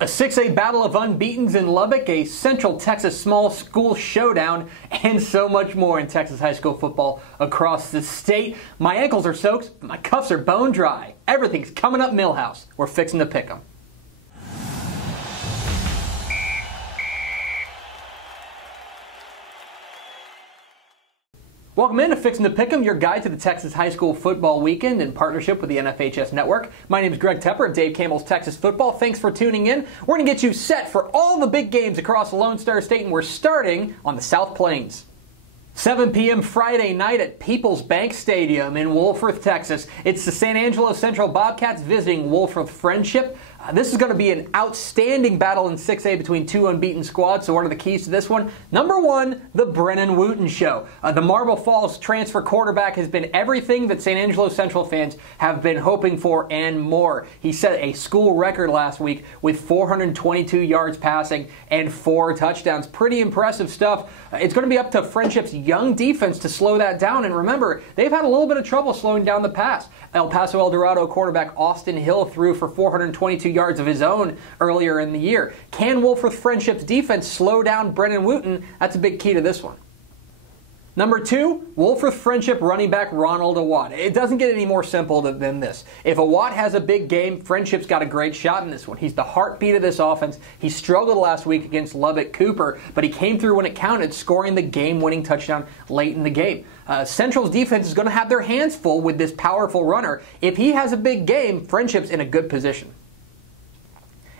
A 6A battle of unbeatens in Lubbock, a Central Texas small school showdown, and so much more in Texas high school football across the state. My ankles are soaked, my cuffs are bone dry. Everything's coming up Millhouse. We're fixing to pick 'em. Welcome in to Fixin' to Pick'em, your guide to the Texas high school football weekend in partnership with the NFHS Network. My name is Greg Tepper of Dave Campbell's Texas Football. Thanks for tuning in. We're going to get you set for all the big games across the Lone Star State, and we're starting on the South Plains. 7 p.m. Friday night at Peoples Bank Stadium in Wolfforth, Texas. It's the San Angelo Central Bobcats visiting Wooten Frenship. This is going to be an outstanding battle in 6A between two unbeaten squads. So what are the keys to this one? Number one, the Brennan Wooten show. The Marble Falls transfer quarterback has been everything that San Angelo Central fans have been hoping for and more. He set a school record last week with 422 yards passing and 4 touchdowns. Pretty impressive stuff. It's going to be up to Friendship's young defense to slow that down. And remember, they've had a little bit of trouble slowing down the pass. El Paso El Dorado quarterback Austin Hill threw for 422 yards of his own earlier in the year. Can Wolfforth Friendship's defense slow down Brennan Wooten? That's a big key to this one. Number two, Wolfforth Friendship running back Ronald Awatt. It doesn't get any more simple than this. If Awatt has a big game, Friendship's got a great shot in this one. He's the heartbeat of this offense. He struggled last week against Lubbock Cooper, but he came through when it counted, scoring the game-winning touchdown late in the game. Central's defense is going to have their hands full with this powerful runner. If he has a big game, Friendship's in a good position.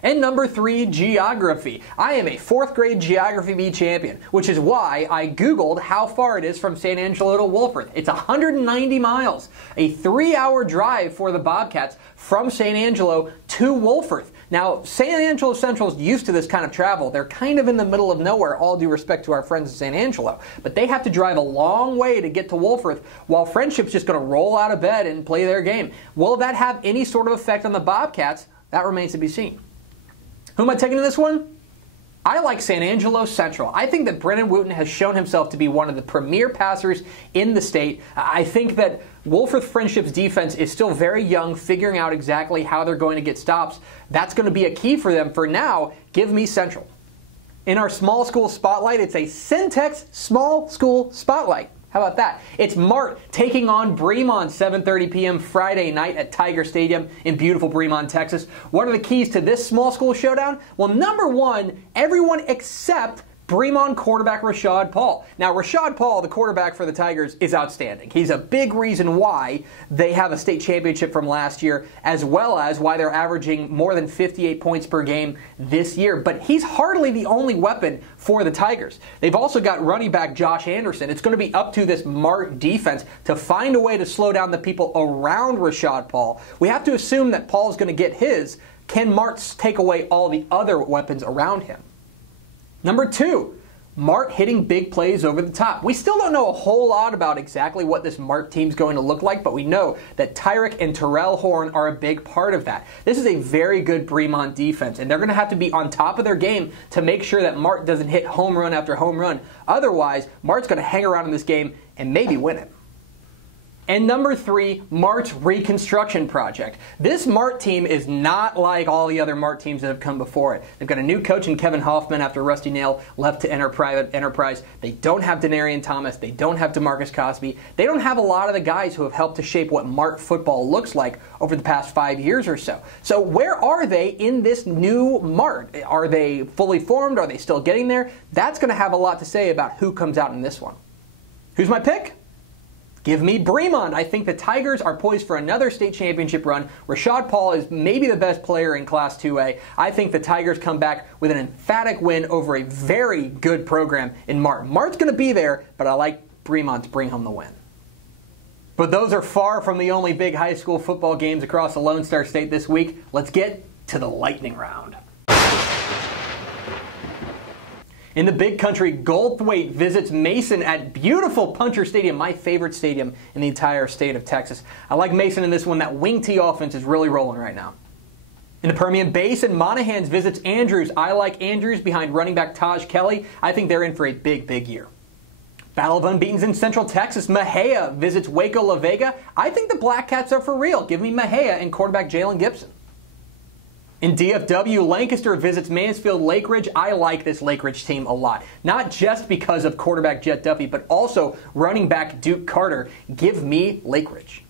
And number three, geography. I am a 4th grade Geography B champion, which is why I Googled how far it is from San Angelo to Wolfforth. It's 190 miles, a 3-hour drive for the Bobcats from San Angelo to Wolfforth. Now, San Angelo Central's used to this kind of travel. They're kind of in the middle of nowhere, all due respect to our friends in San Angelo. But they have to drive a long way to get to Wolfforth, while Friendship's just going to roll out of bed and play their game. Will that have any sort of effect on the Bobcats? That remains to be seen. Who am I taking in this one? I like San Angelo Central. I think that Brennan Wooten has shown himself to be one of the premier passers in the state. I think that Wolfforth Friendship's defense is still very young, figuring out exactly how they're going to get stops. That's going to be a key for them. For now, give me Central. In our small school spotlight, it's a Syntex small school spotlight. How about that? It's Mart taking on Bremond, 7:30 p.m. Friday night at Tiger Stadium in beautiful Bremond, Texas. What are the keys to this small school showdown? Well, number one, everyone except Bremond quarterback Roshauud. Now, Roshauud, the quarterback for the Tigers, is outstanding. He's a big reason why they have a state championship from last year, as well as why they're averaging more than 58 points per game this year. But he's hardly the only weapon for the Tigers. They've also got running back Josh Anderson. It's going to be up to this Mart defense to find a way to slow down the people around Roshauud. We have to assume that Paul's going to get his. Can Mart take away all the other weapons around him? Number two, Mart hitting big plays over the top. We still don't know a whole lot about exactly what this Mart team's going to look like, but we know that Tyrick and Terrell Horn are a big part of that. This is a very good Bremond defense, and they're going to have to be on top of their game to make sure that Mart doesn't hit home run after home run. Otherwise, Mart's going to hang around in this game and maybe win it. And number three, Mart's Reconstruction project. This Mart team is not like all the other Mart teams that have come before it. They've got a new coach in Kevin Hoffman after Rusty Nail left to enter private enterprise. They don't have Denarian Thomas. They don't have DeMarcus Cosby. They don't have a lot of the guys who have helped to shape what Mart football looks like over the past 5 years or so. So where are they in this new Mart? Are they fully formed? Are they still getting there? That's going to have a lot to say about who comes out in this one. Who's my pick? Give me Bremond. I think the Tigers are poised for another state championship run. Roshauud is maybe the best player in Class 2A. I think the Tigers come back with an emphatic win over a very good program in Mart. Mart's going to be there, but I like Bremond to bring home the win. But those are far from the only big high school football games across the Lone Star State this week. Let's get to the lightning round. In the Big Country, Goldthwaite visits Mason at beautiful Puncher Stadium, my favorite stadium in the entire state of Texas. I like Mason in this one. That wing T offense is really rolling right now. In the Permian Basin, Monahans visits Andrews. I like Andrews behind running back Taj Kelly. I think they're in for a big, big year. Battle of Unbeatens in Central Texas, Mejia visits Waco La Vega. I think the Black Cats are for real. Give me Mejia and quarterback Jalen Gibson. In DFW, Lancaster visits Mansfield Lake Ridge. I like this Lake Ridge team a lot. Not just because of quarterback Jet Duffy, but also running back Duke Carter. Give me Lake Ridge.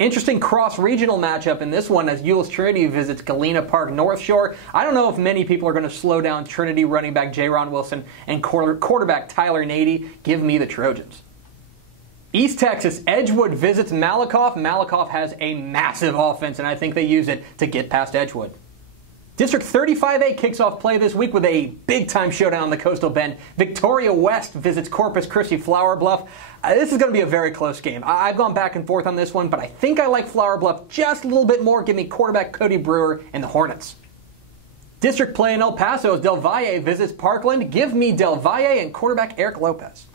Interesting cross-regional matchup in this one as Euless Trinity visits Galena Park North Shore. I don't know if many people are going to slow down Trinity running back J-Ron Wilson and quarterback Tyler Nady. Give me the Trojans. East Texas, Edgewood visits Malakoff. Malakoff has a massive offense, and I think they use it to get past Edgewood. District 35A kicks off play this week with a big-time showdown on the Coastal Bend. Victoria West visits Corpus Christi Flower Bluff. This is going to be a very close game. I've gone back and forth on this one, but I think I like Flower Bluff just a little bit more. Give me quarterback Cody Brewer and the Hornets. District play in El Paso as Del Valle visits Parkland. Give me Del Valle and quarterback Eric Lopez.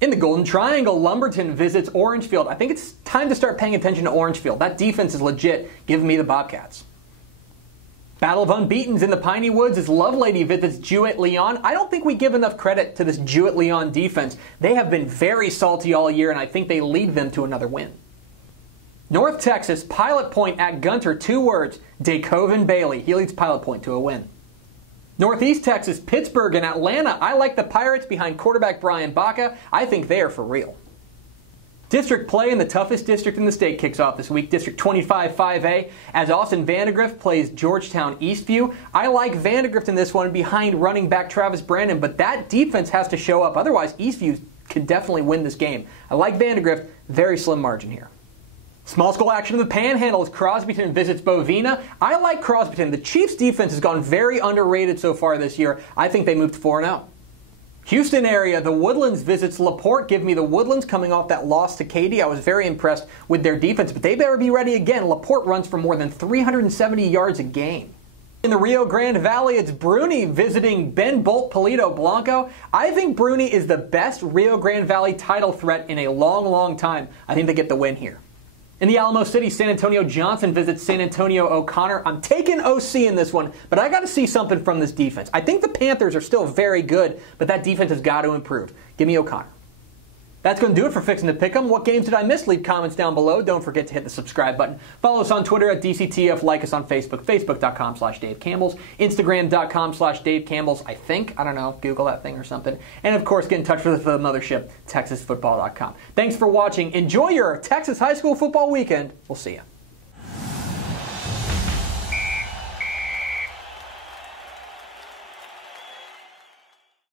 In the Golden Triangle, Lumberton visits Orangefield. I think it's time to start paying attention to Orangefield. That defense is legit. Give me the Bobcats. Battle of Unbeatens in the Piney Woods as Lovelady visits Jewett-Leon. I don't think we give enough credit to this Jewett-Leon defense. They have been very salty all year, and I think they lead them to another win. North Texas, Pilot Point at Gunter. 2 words, Dacoven Bailey. He leads Pilot Point to a win. Northeast Texas, Pittsburgh and Atlanta. I like the Pirates behind quarterback Brian Baca. I think they are for real. District play in the toughest district in the state kicks off this week, District 25 5A, as Austin Vandegrift plays Georgetown Eastview. I like Vandegrift in this one behind running back Travis Brennan, but that defense has to show up. Otherwise, Eastview can definitely win this game. I like Vandegrift, very slim margin here. Small school action in the Panhandle as Crosbyton visits Bovina. I like Crosbyton. The Chiefs' defense has gone very underrated so far this year. I think they moved 4-0. Houston area, the Woodlands visits LaPorte. Give me the Woodlands coming off that loss to Katy. I was very impressed with their defense, but they better be ready again. LaPorte runs for more than 370 yards a game. In the Rio Grande Valley, it's Bruni visiting Ben Bolt Polito Blanco. I think Bruni is the best Rio Grande Valley title threat in a long, long time. I think they get the win here. In the Alamo City, San Antonio Johnson visits San Antonio O'Connor. I'm taking OC in this one, but I got to see something from this defense. I think the Panthers are still very good, but that defense has got to improve. Give me O'Connor. That's going to do it for Fixin' to Pick'em. What games did I miss? Leave comments down below. Don't forget to hit the subscribe button. Follow us on Twitter at DCTF. Like us on Facebook, facebook.com/Dave Campbell's, Instagram.com/Dave Campbell's, I think. I don't know. Google that thing or something. And, of course, get in touch with the mothership, TexasFootball.com. Thanks for watching. Enjoy your Texas high school football weekend. We'll see you.